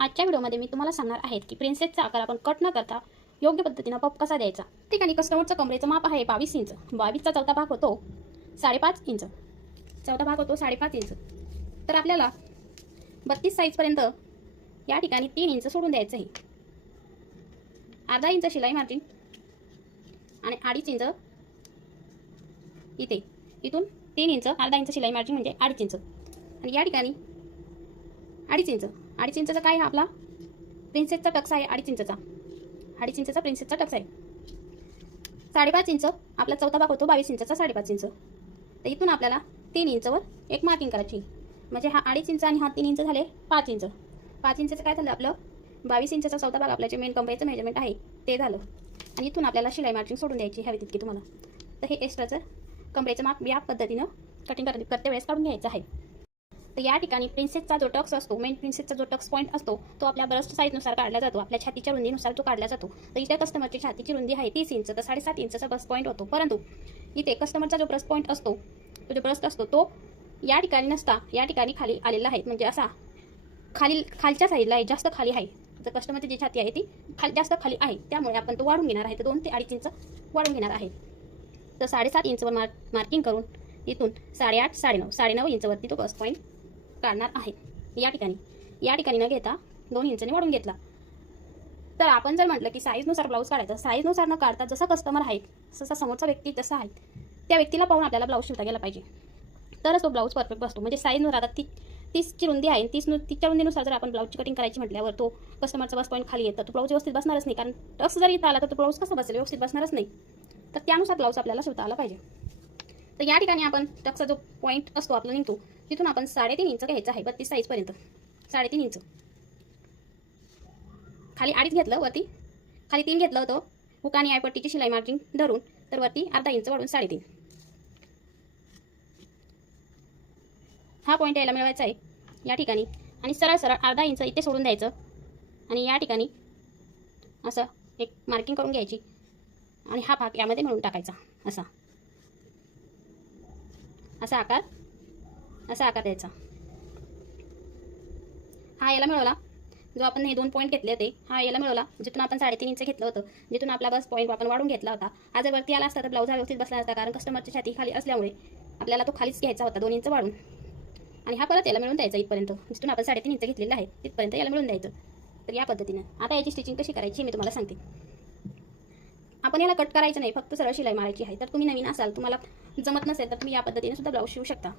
आजच्या व्हिडिओमध्ये मी तुम्हाला सांगणार आहेत की प्रिन्सेसचा आकार आपण कट न करता योग्य पद्धतीनं पप कसा द्यायचा? ठिकाणी कस्टमरचं कमरेचं माप आहे बावीस इंच. बावीसचा चौथा भाग होतो साडेपाच इंच. चौथा भाग होतो साडेपाच इंच. तर आपल्याला बत्तीस साईजपर्यंत या ठिकाणी तीन इंच सोडून द्यायचं आहे. अर्धा इंच शिलाई मार्जिन आणि अडीच इंच इथे. इथून तीन इंच अर्धा इंच शिलाई मार्जिन म्हणजे अडीच इंच. आणि या ठिकाणी अडीच इंच. अडीच इंचचा काय हा आपला? प्रिन्सेसचा टक्स आहे अडीच इंचचा अडीच इंचचा प्रिन्सेसचा टक्स आहे. साडेपाच इंच आपला चौथा भाग होतो बावीस इंचचा साडेपाच इंच. तर इथून आपल्याला तीन इंचवर एक मार्किंग करायची. म्हणजे हा अडीच इंच आणि हा तीन इंच झाले पाच इंच. पाच इंचचं काय झालं आपलं? बावीस इंचचा चौथा भाग आपल्या जे मेन कंपनीचं मेजरमेंट आहे. ते झालं. आणि इथून आपल्याला शिलाई मार्किंग सोडून द्यायची हवी तितकी तुम्हाला. तर हे एक्स्ट्राचं कमरेचं माप या पद्धतीनं कटिंग करते वेळेस काढून घ्यायचं आहे. तर या ठिकाणी प्रिन्सेसचा जो टक्स असतो मेन प्रिन्सेसचा जो टक्स पॉईंट असतो तो आपल्या ब्रस्ट साईजनुसार काढला जातो. आपल्या छातीच्या रुंदीनुसार तो काढला जातो. तर इथे कस्टमरची छातीची रुंदी आहे तीस इंच तर साडेसात इंचचा ब्रस्ट पॉईंट होतो. परंतु इथे कस्टमरचा जो ब्रस्ट पॉईंट असतो तो जो ब्रस्ट असतो तो या ठिकाणी नसता या ठिकाणी खाली आलेला आहे. म्हणजे असा खाली खालच्या साईडला आहे जास्त खाली आहे. तर कस्टमरची जी छाती आहे ती खाली जास्त खाली आहे. त्यामुळे आपण तो वाढून घेणार आहे. तर दोन ते अडीच इंच वाढून घेणार आहे. तर साडेसात इंचवर मार्क मार्किंग करून इथून साडेआठ साडेनऊ साडेनऊ इंचवरती तो बस पॉईंट काढणार आहे. या ठिकाणी. या ठिकाणी न घेता दोन इंचने वाढून घेतला. तर आपण जर म्हटलं की साईजनुसार ब्लाऊज काढायचा. साईजनुसार न काढता जसा कस्टमर आहे जसा समोरचा व्यक्ती जसा आहे त्या व्यक्तीला पाहून आपल्याला ब्लाऊज शिवता गेला पाहिजे. तरच तो ब्लाऊज परफेक्ट बसतो. म्हणजे साईजनुसार आता ती तीसची रुंदी आहे तीस नु तिच्या रुंदीनुसार जर आपण ब्लाऊजची कटिंग करायची म्हटल्यावर तो कस्टमरचा बस पॉईंट खाली येतं तो ब्लाऊज व्यवस्थित बसणारच नाही. कारण टक्स जर इथं आला तर तो ब्लाऊज कसा बसेल? व्यवस्थित बसणारच नाही. तर त्यानुसार ब्लाऊज आपल्याला शिवता आला पाहिजे. तर या ठिकाणी आपण टक्सचा जो पॉईंट असतो आपला निघतो. तिथून आपण साडेतीन इंच घ्यायचं आहे बत्तीस साईजपर्यंत साडेतीन इंच. खाली अडीच घेतलं वरती. खाली तीन घेतलं होतं. हुक आणि आयपट्टीची शिलाई मार्जिन धरून तर वरती अर्धा इंच वाढून साडेतीन. हा पॉईंट यायला मिळवायचा आहे. या ठिकाणी. आणि सरळ सरळ अर्धा इंच इथे सोडून द्यायचं. आणि या ठिकाणी असं एक मार्किंग करून घ्यायची. आणि हा भाग यामध्ये मिळून टाकायचा. असा. असा आकार. असा आकार द्यायचा. हा याला मिळवला. जो आपण हे दोन पॉईंट घेतले होते हा याला मिळवला जिथून आपण साडेतीन इंच घेतलं होतं जिथून आपला बस पॉईंट आपण वाढून घेतला होता. हा जर वरती आला असता तर ब्लाऊज हा व्यवस्थित बसला असता कारण कस्टमरची छाती खाली असल्यामुळे आपल्याला तो खालीच घ्यायचा होता दोन इंच वाढून. आणि हा परत याला मिळून द्यायचा इथपर्यंत. जिथून आपण साडेतीन इंच घेतलेला आहे तिथपर्यंत याला मिळून द्यायचं. तर या पद्धतीनं. आता याची स्टिचिंग कशी करायची मी तुम्हाला सांगते. आपण याला कट करायचं नाही फक्त सरळ शिलाई मारायची आहे. तर तुम्ही नवीन असाल तुम्हाला जमत नसेल तर तुम्ही या पद्धतीने सुद्धा ब्लाऊज शिवू शकता.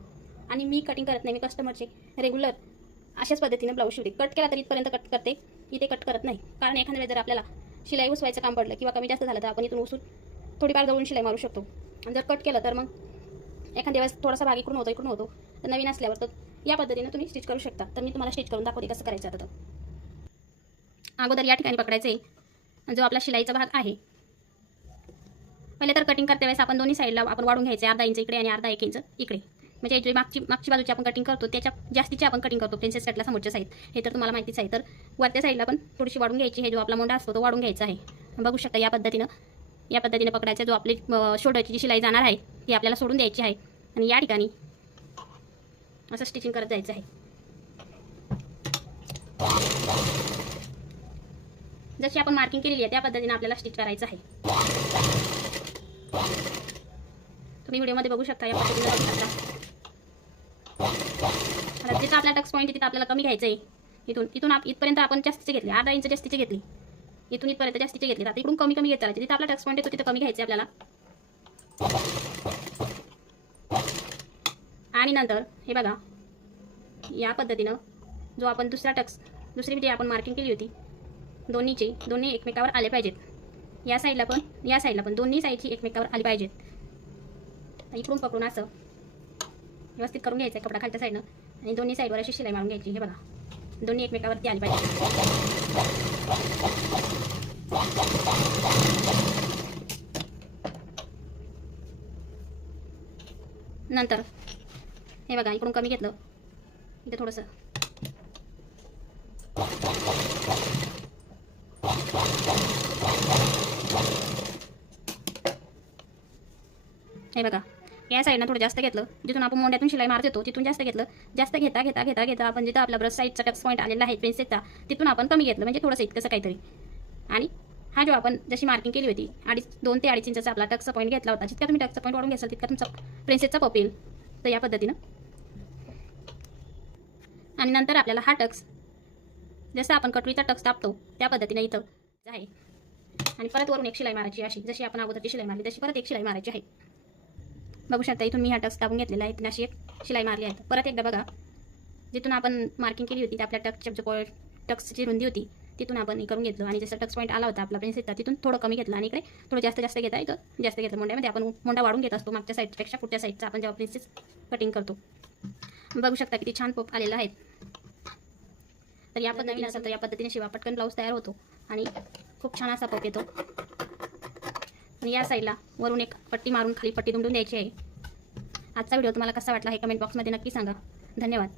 आणि मी कटिंग करत नाही मी कस्टमरचे रेग्युलर अशाच पद्धतीने ब्लाऊज शिवते. कट केला तर इथपर्यंत कट करते इथे कट करत नाही. कारण एखाद्या वेळेस जर आपल्याला शिलाई उसवायचं काम पडलं किंवा कमी जास्त झालं तर आपण इथून उसून थोडीफार जवळून शिलाई मारू शकतो. आणि जर कट केलं तर मग एखाद्या वेळेस थोडासा भाग इकडून होतो इकडून होतो. तर नवीन असल्यावर तर या पद्धतीने तुम्ही स्टिच करू शकता. तर मी तुम्हाला स्टिच करून दाखवते कसं करायचं आता तर. अगोदर या ठिकाणी पकडायचं आहे जो आपला शिलाईचा भाग आहे. पहिले तर कटिंग करते वेळेस आपण दोन्ही साईडला आपण वाढून घ्यायचे अर्धा इंच इकडे आणि अर्धा एक इंच इकडे. म्हणजे जे मागची मागची बाजूची आपण कटिंग करतो त्याच्या जास्तीची आपण कटिंग करतो प्रिन्सेस कटला समोरच्या साईड हे तर तुम्हाला माहितीच आहे. तर वरच्या साईडला पण थोडीशी वाढून घ्यायची हे जो आपला मोंडा असतो तो वाढून घ्यायचा आहे. बघू शकता या पद्धतीनं या पद्धतीनं पकडायचा जो आपली शोल्डरची जी शिलाई जाणार आहे ती आपल्याला सोडून द्यायची आहे. आणि या ठिकाणी असं स्टिचिंग करत जायचं आहे. जशी आपण मार्किंग केलेली आहे त्या पद्धतीने आपल्याला स्टिच करायचं आहे. तुम्ही व्हिडिओमध्ये बघू शकता या पद्धतीने आता जिथं आपला टक्स पॉईंट तिथं आपल्याला कमी घ्यायचं आहे इथून इथून आप इथपर्यंत आपण जास्तीचे घेतले. अर्धा इंच जास्तीचे घेतली. इथून इथपर्यंत जास्तीचे घेतले. आता इकडून कमी कमी घेत चालायचे तिथं आपला टक्स पॉईंट येतो तिथं कमी घ्यायचे आपल्याला. आणि नंतर हे बघा. या पद्धतीनं जो आपण दुसरा टक्स दुसरी जी आपण मार्किंग केली होती दोन्हीची दोन्ही एकमेकावर आले पाहिजेत. या साईडला पण या साईडला पण दोन्ही साईडची एकमेकावर आली पाहिजेत. इकडून पकडून असं व्यवस्थित करून घ्यायचं आहे कपडा खालच्या साईडनं आणि दोन्ही साईडवर अशी शिलाई मारून घ्यायची हे बघा. दोन्ही एकमेकावरती आली पाहिजे. नंतर हे बघा इकडून कमी घेतलं. इथे थोडंसं. हे बघा. या साईडनं थोडं जास्त घेतलं. जिथून आपण मोंड्यातून शिलाई मारत येतो तिथून जास्त घेतलं. जास्त घेता घेता घेता घेता आपण जिथं आपला ब्रश साईडचा टक्स पॉईंट आलेला आहे पेन्सिलचा तिथून आपण कमी घेतलं. म्हणजे थोडंसं इतकंसं काहीतरी. आणि हा जो आपण जशी मार्किंग केली होती अडीच दोन ते अडीच इंचाचा आपला टक्सचा पॉईंट घेतला होता. जितका तुम्ही टक्सचा पॉईंट वाढून घेसाल तितका तुमचा प्रिन्सेसचा पप येईल. तर या पद्धतीनं. आणि नंतर आपल्याला हा टक्स जसं आपण कटोरीचा टक्स टाकतो त्या पद्धतीने इथं आहे. आणि परत वरून एक शिलाई मारायची अशी जशी आपण अगोदरची शिलाई मारली तशी परत एक शिलाई मारायची आहे. बघू शकता इथून मी हा टक्स टाकून घेतलेला आहे. तिने अशी एक शिलाई मारली आहे. परत एकदा बघा जिथून आपण मार्किंग केली होती आपल्या टक्सच्या जो टक्सची रुंदी होती तिथून आपण हे करून घेतलं. आणि जसं टक्स पॉईंट आला होता आपला प्रिन्सेसचा तिथून थोडं कमी घेतलं. आणि इकडे थोडं जास्त जास्त घेता येतं. जास्त घेतलं मोंड्यामध्ये आपण मोंडा वाढून घेत असतो मागच्या साईडपेक्षा पुढच्या साईडचा आपण जेव्हा प्रिन्सेस कटिंग करतो. बघू शकता किती छान पोप आलेला आहे. तर या पद्धतीने असेल तर या पद्धतीने शिवा पटकन ब्लाऊज तयार होतो. आणि खूप छान असा पोप येतो. आणि या साईडला वरून एक पट्टी मारून खाली पट्टी दुमडून द्यायची आहे. आजचा व्हिडिओ तुम्हाला कसा वाटला हे कमेंट बॉक्समध्ये नक्की सांगा. धन्यवाद.